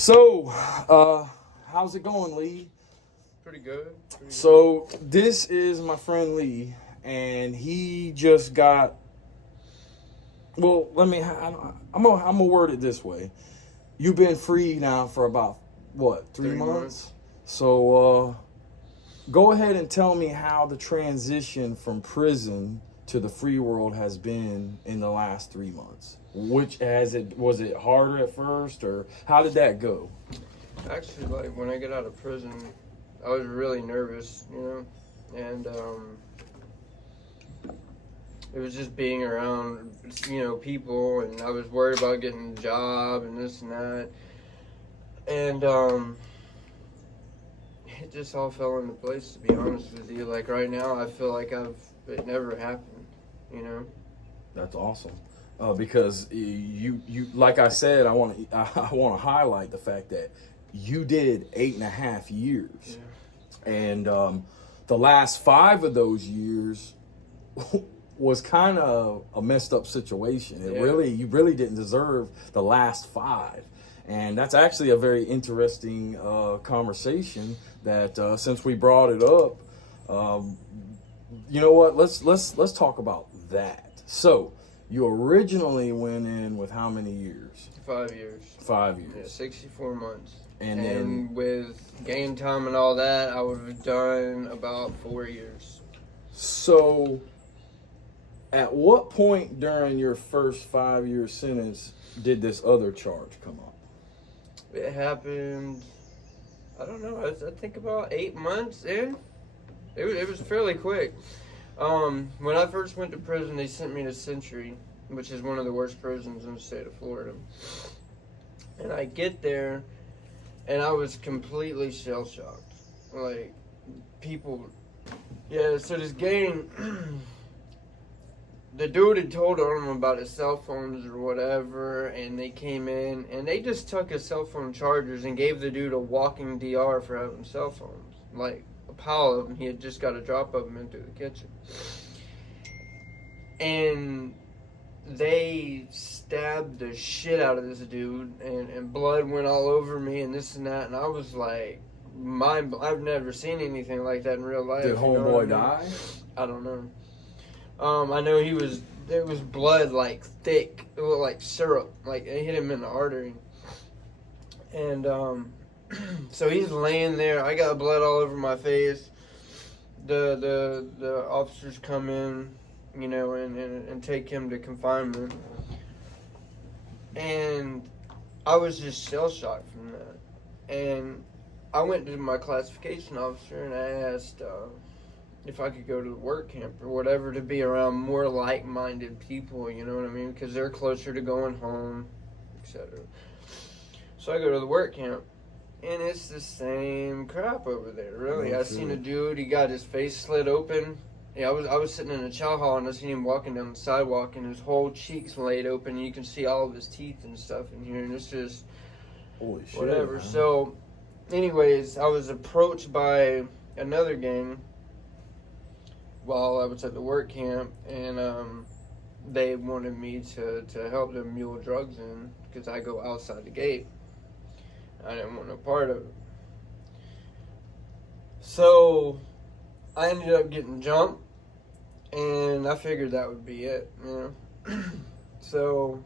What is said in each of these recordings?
So, how's it going, Lee? Pretty good. Pretty good. So, this is my friend Lee, and he just got. Well, let me. I'm gonna word it this way. You've been free now for about what 3 months? So, go ahead and tell me how the transition from prison to the free world has been in the last 3 months. Which has it was it harder at first, or how did that go? Actually, like when I get out of prison, I was really nervous, and it was just being around, people, and I was worried about getting a job and this and that, and it just all fell into place. To be honest with you, like right now, I feel like it never happened, you know. That's awesome. Because you like I said, I want to I want to highlight the fact that you did 8.5 years, Yeah. and the last 5 of those years was kind of a messed up situation. Yeah. You really didn't deserve the last 5, and that's actually a very interesting conversation. That since we brought it up, um, you know what? Let's talk about that. So you originally went in with how many years? 5 years. 5 years. Yeah, 64 months. And And with game time and all that, I would have done about 4 years. So, at what point during your first 5 year sentence did this other charge come up? It happened, I don't know, I think about 8 months in. It was fairly quick. When I first went to prison, they sent me to Century, which is one of the worst prisons in the state of Florida. And I get there, and I was completely shell shocked. Like, people, yeah. So this gang, the dude had told on him about his cell phones or whatever, and they came in and they just took his cell phone chargers and gave the dude a walking DR for having cell phones, like a pile of them. He had just got a drop of them into the kitchen, and they stabbed the shit out of this dude, and blood went all over me and this and that, and I was like, I've never seen anything like that in real life. Did homeboy die? I don't know. I know there was blood like thick, it looked like syrup, like it hit him in the artery. And so he's laying there. I got blood all over my face. The officers come in, and take him to confinement. And I was just shell shocked from that. And I went to my classification officer and I asked if I could go to the work camp or whatever to be around more like-minded people, you know what I mean? Because they're closer to going home, etc. So I go to the work camp, and it's the same crap over there, really. I seen a dude, he got his face slit open. Yeah, I was sitting in a chow hall, and I seen him walking down the sidewalk, and his whole cheeks laid open, and you can see all of his teeth and stuff in here, and it's just Holy shit, whatever. man. So, anyways, I was approached by another gang while I was at the work camp, and they wanted me to help them mule drugs in because I go outside the gate. I didn't want no part of it. So I ended up getting jumped, and I figured that would be it, So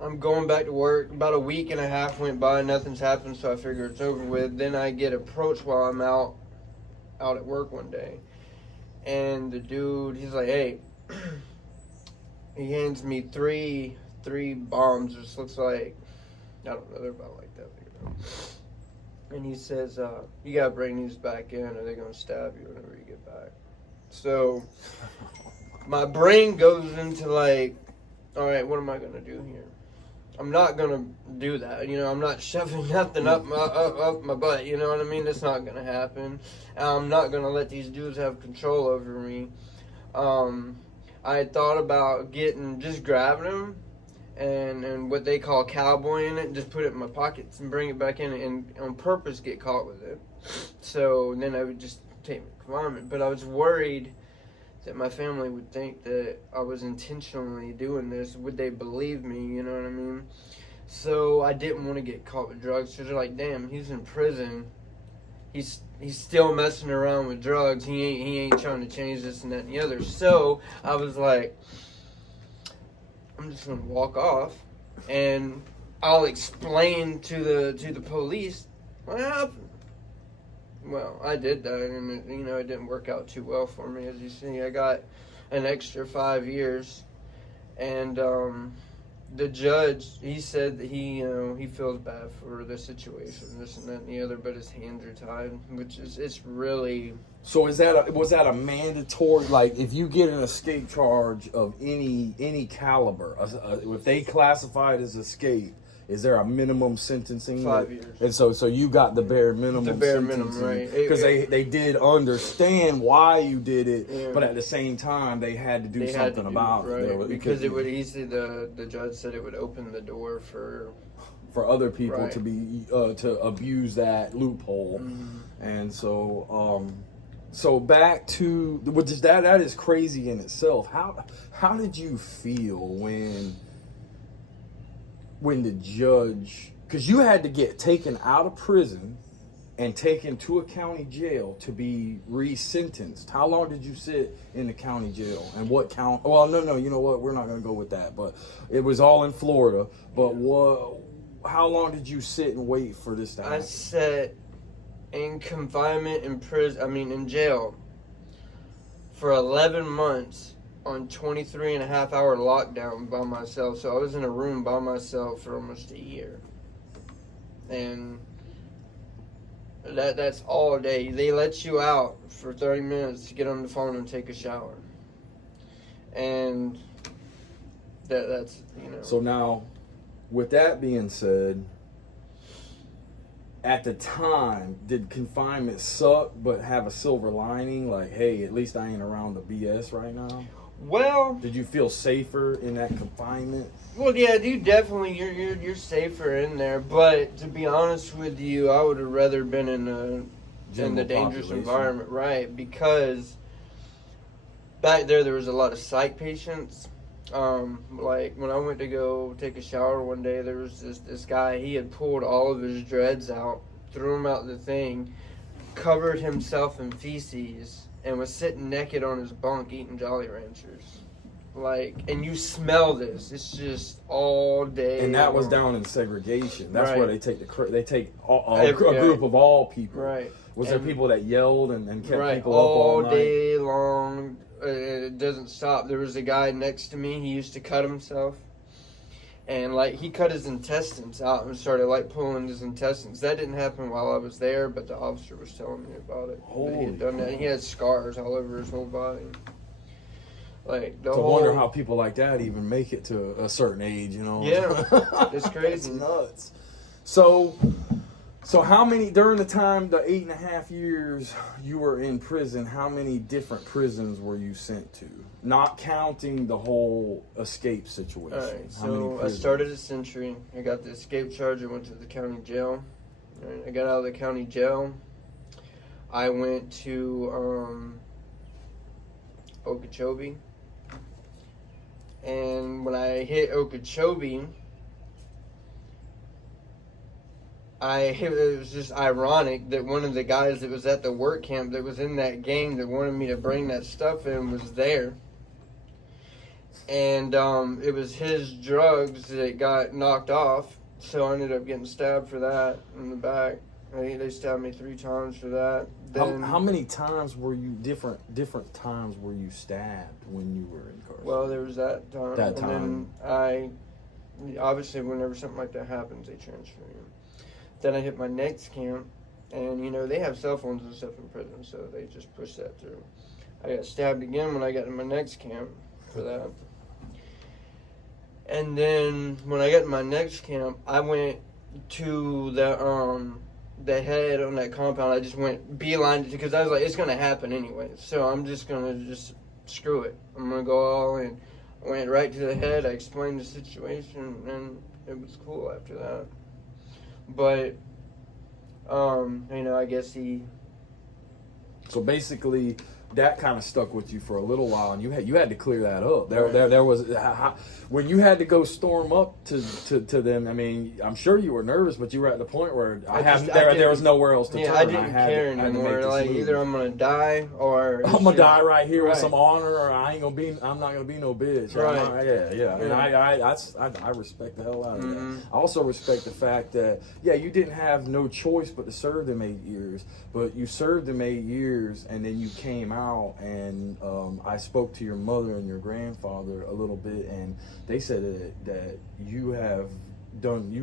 I'm going back to work. About a week and a half went by, nothing's happened, so I figure it's over with. Then I get approached while I'm out at work one day. And the dude, he's like, hey, he hands me three bombs, which looks like, I don't know, they're about like that big. And he says, you gotta bring these back in or they're gonna stab you whenever you get back. So my brain goes into like, all right, what am I gonna do here? I'm not gonna do that, I'm not shoving nothing up my butt, you know what I mean? It's not gonna happen. I'm not gonna let these dudes have control over me. I had thought about just grabbing them and what they call cowboying it, and just put it in my pockets and bring it back in and on purpose get caught with it. So then I would just take my confinement. But I was worried that my family would think that I was intentionally doing this. Would they believe me? You know what I mean? So I didn't want to get caught with drugs. So they're like, damn, he's in prison. He's still messing around with drugs. He ain't trying to change this and that and the other. So I was like, I'm just gonna walk off, and I'll explain to the police what happened. Well, I did that, and it didn't work out too well for me. As you see, I got an extra 5 years, and the judge, he said that he feels bad for the situation, this and that and the other, but his hands are tied, which is, it's really. So was that a mandatory, like, if you get an escape charge of any caliber, if they classify it as escape, is there a minimum sentencing? 5 years. And so you got the bare minimum. The bare minimum, right? Because they did understand why you did it, Yeah. but at the same time they had to do something about it. Right, because it would easily, the judge said it would open the door for other people Right. to be to abuse that loophole. Mm-hmm. And so back to which is that is crazy in itself. How did you feel when the judge, because you had to get taken out of prison and taken to a county jail to be resentenced? How long did you sit in the county jail, and what count? Well, no, you know what? We're not going to go with that. But it was all in Florida. But how long did you sit and wait for this to happen? I sat in confinement in prison. I mean, in jail for 11 months on 23.5-hour lockdown by myself. So I was in a room by myself for almost a year, and that's all day. They let you out for 30 minutes to get on the phone and take a shower, and that's. So now, with that being said, at the time, did confinement suck but have a silver lining? Like, hey, at least I ain't around the BS right now? Well, Did you feel safer in that confinement? well, yeah, you definitely you're safer in there. But to be honest with you, I would have rather been in the dangerous population. environment, right? Because back there was a lot of psych patients. Like when I went to go take a shower one day, there was this guy. He had pulled all of his dreads out, threw them out the thing, covered himself in feces, and was sitting naked on his bunk eating Jolly Ranchers. Like, and you smell this. It's just all day. And that was long. down in segregation. That's Right. where they take a group of all people. Right. Was there And- people that yelled and kept Right, people up all night? day long. It doesn't stop. There was a guy next to me. He used to cut himself, and like he cut his intestines out and started like pulling his intestines. That didn't happen while I was there, but the officer was telling me about it. That he had done that. He had scars all over his whole body. Like the To whole. wonder how people like that even make it to a certain age, you know? Yeah, it's crazy. It's nuts. So how many, during the time, the 8.5 years you were in prison, how many different prisons were you sent to? Not counting the whole escape situation. All right, How many so I prisons? started at Century. I got the escape charge. I went to the county jail. All right, I got out of the county jail. I went to Okeechobee. And when I hit Okeechobee, it was just ironic that one of the guys that was at the work camp that was in that gang that wanted me to bring that stuff in was there. And it was his drugs that got knocked off, so I ended up getting stabbed for that in the back. I think they stabbed me 3 times for that. Then, How many times were you, different times were you stabbed when you were incarcerated? well, there was that time. That time. And then obviously whenever something like that happens, they transfer you. Then I hit my next camp, and they have cell phones and stuff in prison, so they just push that through. I got stabbed again when I got in my next camp for that. And then when I got in my next camp, I went to the head on that compound. I just went beeline because I was like, it's gonna happen anyway, so I'm just gonna screw it. I'm gonna go all in. I went right to the head. I explained the situation, and it was cool after that. But I guess he. So basically, that kind of stuck with you for a little while, and you had to clear that up. There was when you had to go storm up to them. I mean, I'm sure you were nervous, but you were at the point where there was nowhere else to turn. I didn't care anymore. Like either I'm gonna die or I'm gonna die right here with some honor, or I'm not gonna be no bitch. Right. Yeah. And I respect the hell out of that. I also respect the fact that you didn't have no choice but to serve them 8 years, but you served them 8 years, and then you came out, and I spoke to your mother and your grandfather a little bit, and they said that you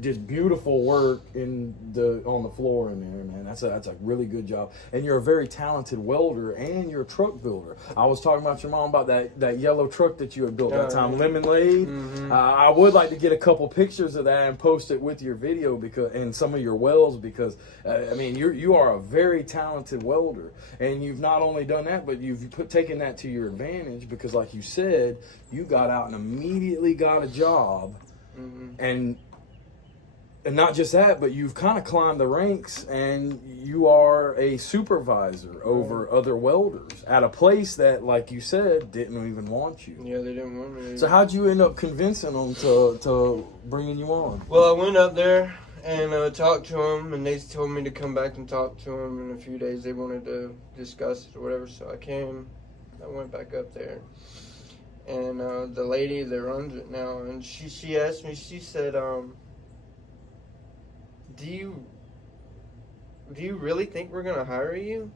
did beautiful work on the floor in there, man. That's a really good job, and you're a very talented welder, and you're a truck builder. I was talking about your mom about that yellow truck that you had built that time, Lemonade. I would like to get a couple pictures of that and post it with your video and some of your welds, because I mean you are a very talented welder, and you've not only done that, but you've taken that to your advantage, because like you said, you got out and immediately got a job, and not just that, but you've kind of climbed the ranks, and you are a supervisor over other welders at a place that, like you said, didn't even want you. Yeah, they didn't want me. So how'd you end up convincing them to bringing you on? Well, I went up there and talked to them, and they told me to come back and talk to them in a few days. They wanted to discuss it or whatever, so I came. I went back up there, and the lady that runs it now, and she asked me, she said, Do you really think we're gonna hire you?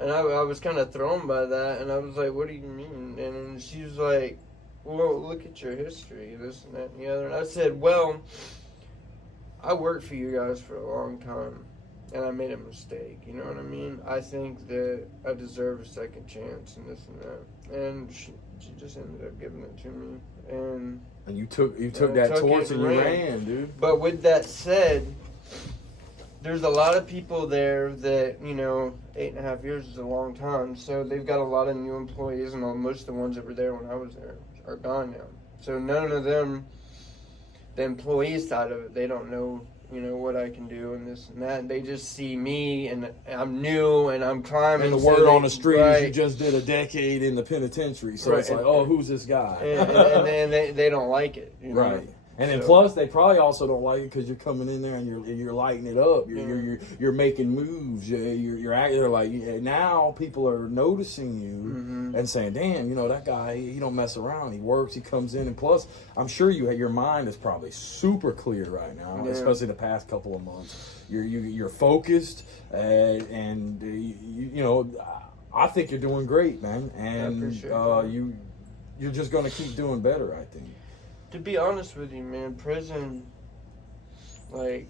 And I was kind of thrown by that, and I was like, what do you mean? And she was like, well, look at your history, this and that and the other. And I said, well, I worked for you guys for a long time, and I made a mistake, you know what I mean? I think that I deserve a second chance and this and that. And she just ended up giving it to me. And you took that torch and you ran, dude. But with that said, there's a lot of people there that, 8.5 years is a long time. So they've got a lot of new employees, and most of the ones that were there when I was there are gone now. So none of them, the employee side of it, they don't know, what I can do and this and that. And they just see me, and I'm new, and I'm climbing. And the word on the street is you just did a decade in the penitentiary. So it's like, oh, who's this guy? And they don't like it. Right. And then plus, they probably also don't like it because you're coming in there and you're lighting it up. You're making moves. You're acting. They're like, now people are noticing you and saying, "Damn, that guy. He don't mess around. He works. He comes in." And plus, I'm sure your mind is probably super clear right now, especially the past couple of months. You're focused, and I think you're doing great, man. And you're just gonna keep doing better, I think. To be honest with you, man, prison, I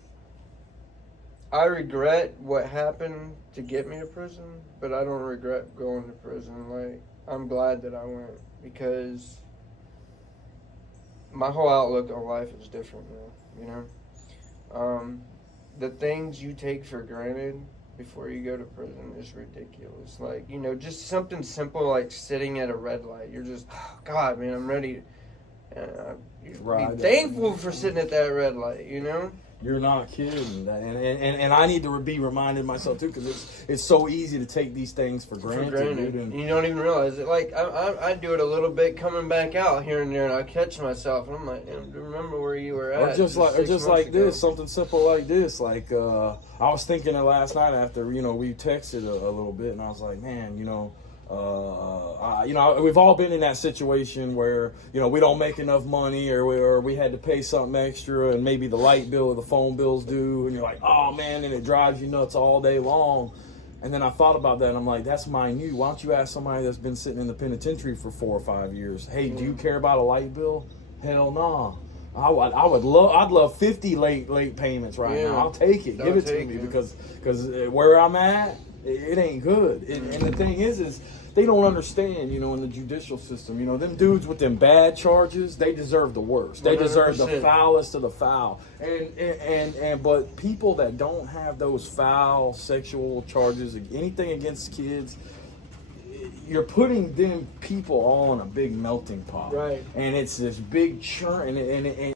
regret what happened to get me to prison, but I don't regret going to prison. I'm glad that I went, because my whole outlook on life is different now, the things you take for granted before you go to prison is ridiculous. Just something simple like sitting at a red light. You're just, oh, God, man, I'm ready. Be thankful for sitting at that red light, You're not kidding, and I need to be reminded myself too, because it's so easy to take these things for granted. And you don't even realize it. I do it a little bit coming back out here and there, and I catch myself, and I'm like, remember where you were at? Or just like this, something simple like this. I was thinking it last night after we texted a little bit, and I was like, man, we've all been in that situation where, we don't make enough money, or we had to pay something extra, and maybe the light bill or the phone bill's due, and you're like, oh man, and it drives you nuts all day long. And then I thought about that, and I'm like, that's minute. Why don't you ask somebody that's been sitting in the penitentiary for 4 or 5 years, hey, do you care about a light bill? Hell no. I'd love 50 late payments right now. I'll take it. Give it to me, because where I'm at, it ain't good. And the thing is they don't understand, in the judicial system, them dudes with them bad charges, they deserve the worst. They deserve the foulest of the foul. But people that don't have those foul sexual charges, anything against kids, you're putting them people all in a big melting pot. Right. And it's this big churn, and